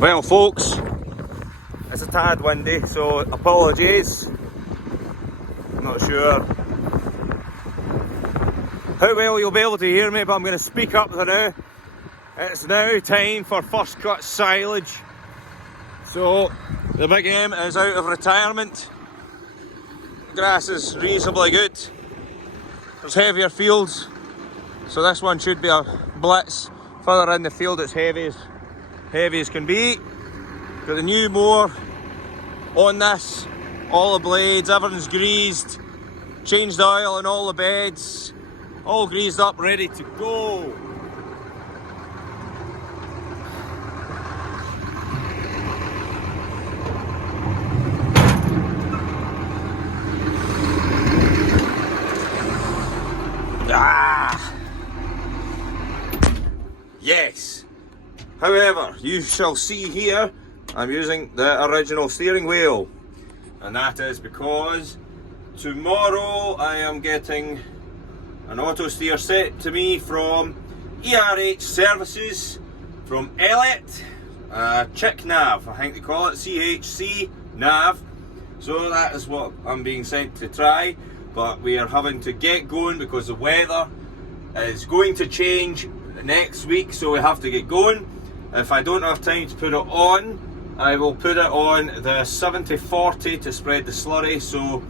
Well folks, it's a tad windy, so apologies. I'm not sure how well you'll be able to hear me, but I'm going to speak up for now. It's now time for first cut silage. So the big M is out of retirement. Grass is reasonably good. There's heavier fields, so this one should be a blitz. Further in the field it's heavy as can be. Got the new mower on this, all the blades, everything's greased, changed the oil in all the beds, all greased up, ready to go. Yes. However, you shall see here, I'm using the original steering wheel. And that is because tomorrow I am getting an auto steer set to me from ERH Services, from Elliot, Chick Nav, I think they call it, CHC Nav. So that is what I'm being sent to try, but we are having to get going because the weather is going to change next week, so we have to get going. If I don't have time to put it on, I will put it on the 70-40 to spread the slurry, so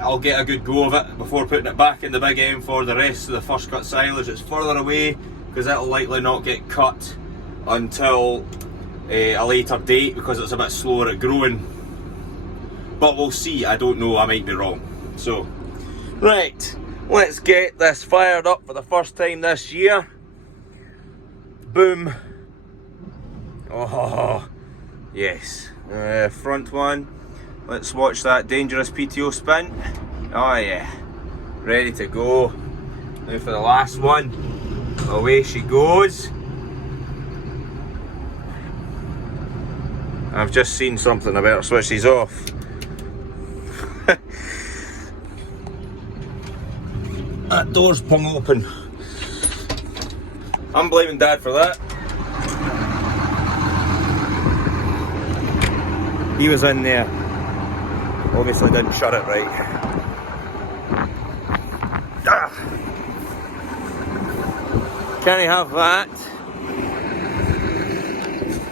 I'll get a good go of it before putting it back in the big M for the rest of the first cut silage. It's further away because that'll likely not get cut until a later date because it's a bit slower at growing, but we'll see. I don't know, I might be wrong. So right, let's get this fired up for the first time this year. Boom. Oh, yes. Front one. Let's watch that dangerous PTO spin. Oh yeah. Ready to go. Now for the last one. Away she goes. I've just seen something. I better switch these off. That door's hung open. I'm blaming Dad for that. He was in there. Obviously didn't shut it right. Can I have that?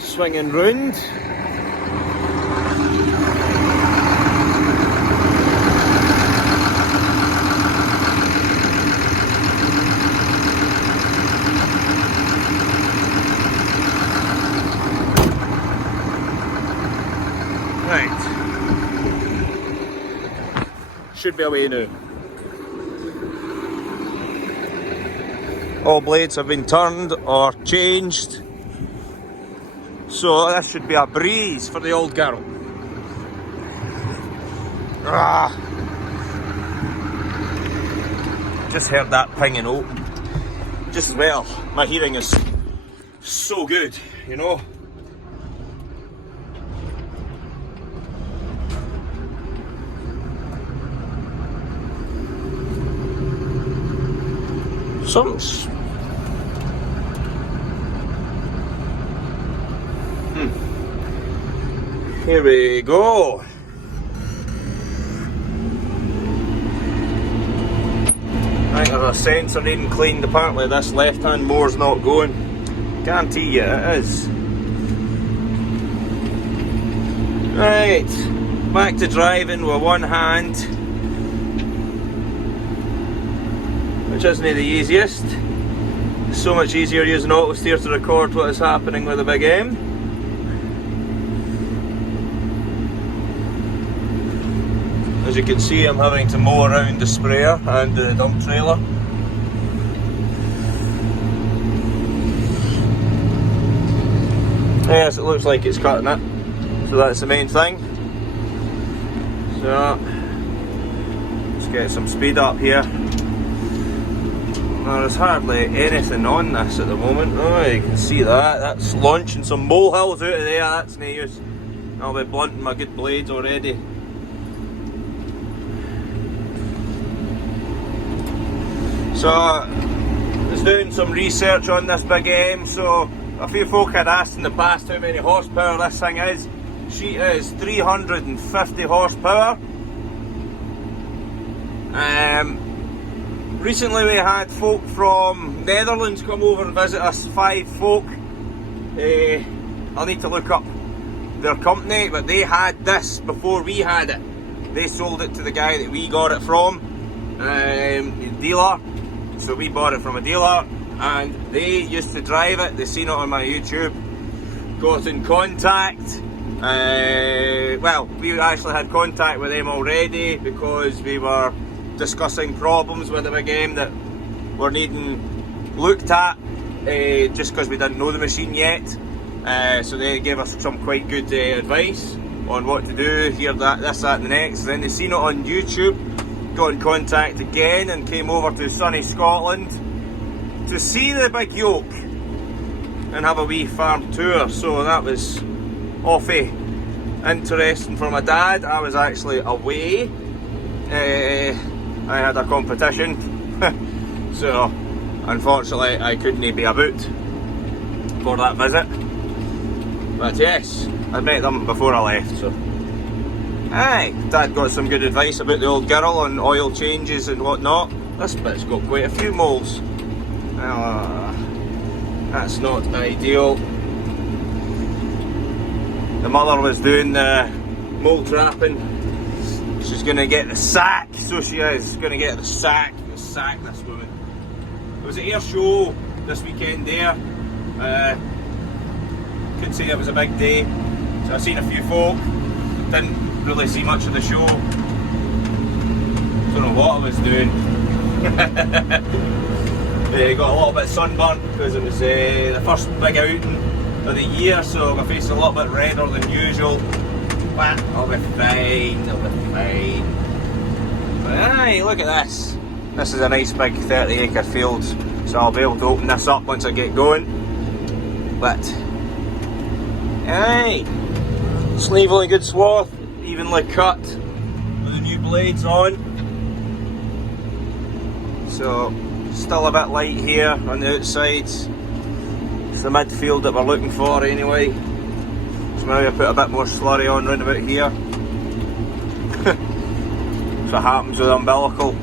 Swinging round. Should be away now. All blades have been turned or changed, so this should be a breeze for the old girl. Just heard that pinging open. Just as well, my hearing is so good, you know. Something's... Here we go. I think there's a sensor needing cleaned. Apparently this left hand mower's not going. Guarantee you it is. Right, back to driving with one hand, which isn't the easiest. It's so much easier using auto steer to record what is happening with the big M. As you can see, I'm having to mow around the sprayer and the dump trailer. Yes, it looks like it's cutting it, so that's the main thing. So let's get some speed up here. There's hardly anything on this at the moment. Oh, you can see that. That's launching some molehills out of there. That's no use. I'll be blunting my good blades already. So, I was doing some research on this big M, so A few folk had asked in the past how many horsepower this thing is. She is 350 horsepower. Recently we had folk from Netherlands come over and visit us, 5 folk. I'll need to look up their company, but they had this before we had it. They sold it to the guy that we got it from, dealer. So we bought it from a dealer, and they used to drive it. They seen it on my YouTube, got in contact. Well, we actually had contact with them already because we were discussing problems with them again that were needing looked at, just because we didn't know the machine yet. So they gave us some quite good advice on what to do, here, that, this, that and the next. Then they seen it on YouTube, got in contact again and came over to sunny Scotland to see the big yoke and have a wee farm tour. So that was awfully interesting for my dad. I was actually away. I had a competition, so unfortunately I couldn't be about for that visit. But yes, I met them before I left, so. Aye, Dad got some good advice about the old girl on oil changes and whatnot. This bit's got quite a few moles. That's not ideal. The mother was doing the mole trapping. She's gonna get the sack, so she is gonna get the sack this woman. It was at air show this weekend there. Could say it was a big day. So I've seen a few folk, didn't really see much of the show. Don't know what I was doing. Got a little bit sunburnt because it was the first big outing of the year, so my face is a little bit redder than usual. But I'll be fine, I'll be fine. But aye, look at this. This is a nice big 30-acre field, so I'll be able to open this up once I get going. But aye, sleevely good swath, evenly cut with the new blades on. So still a bit light here on the outsides. It's the midfield that we're looking for anyway. So maybe I put a bit more slurry on round about here. That's what happens with umbilical.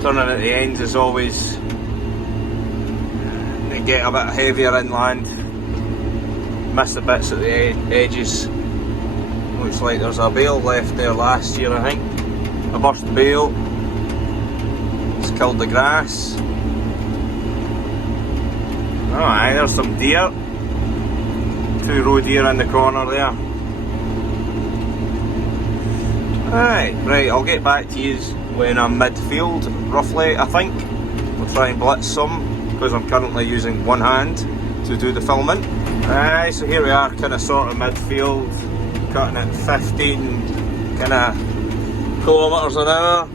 Turning at the ends is always, they get a bit heavier inland. Miss the bits at the edges. Looks like there's a bale left there last year, I think. A burst bale. It's killed the grass. Oh aye, there's some deer. 2 roe deer in the corner there. Aye, right, I'll get back to you when I'm midfield, roughly, I think. I'll try and blitz some, because I'm currently using one hand to do the filming. Aye, so here we are, kind of sort of midfield, cutting at 15 kind of kilometres an hour.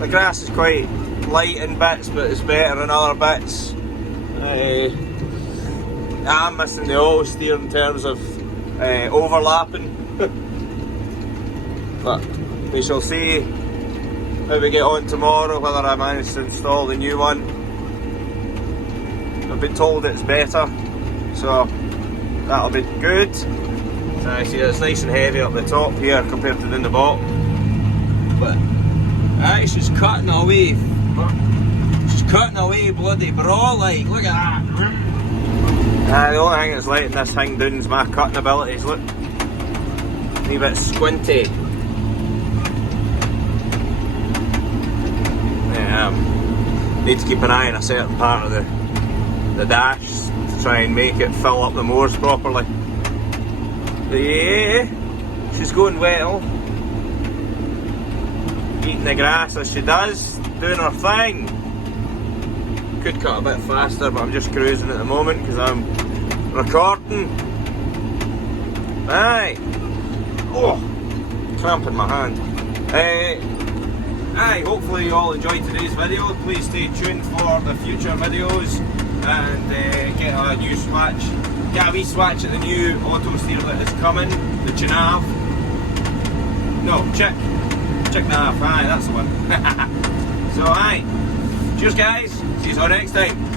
The grass is quite light in bits, but it's better in other bits. I'm missing the auto steer in terms of overlapping, but we shall see how we get on tomorrow, whether I manage to install the new one. I've been told it's better, so that'll be good. So I see it's nice and heavy up the top here compared to in the bottom, but she's cutting away. She's cutting away bloody bra, like, look at that. The only thing that's letting this thing down is my cutting abilities, look. A wee bit squinty. Need to keep an eye on a certain part of the dash to try and make it fill up the moors properly. But yeah, she's going well. Eating the grass as she does, doing her thing. Could cut a bit faster, but I'm just cruising at the moment because I'm recording. Aye. Oh, cramp in my hand. Aye, hopefully you all enjoyed today's video. Please stay tuned for the future videos and get a new swatch. Get a wee swatch at the new auto steer that is coming, the Chinav. No, Chick Nav, aye, that's the one. So aye, Cheers guys, see you all next time.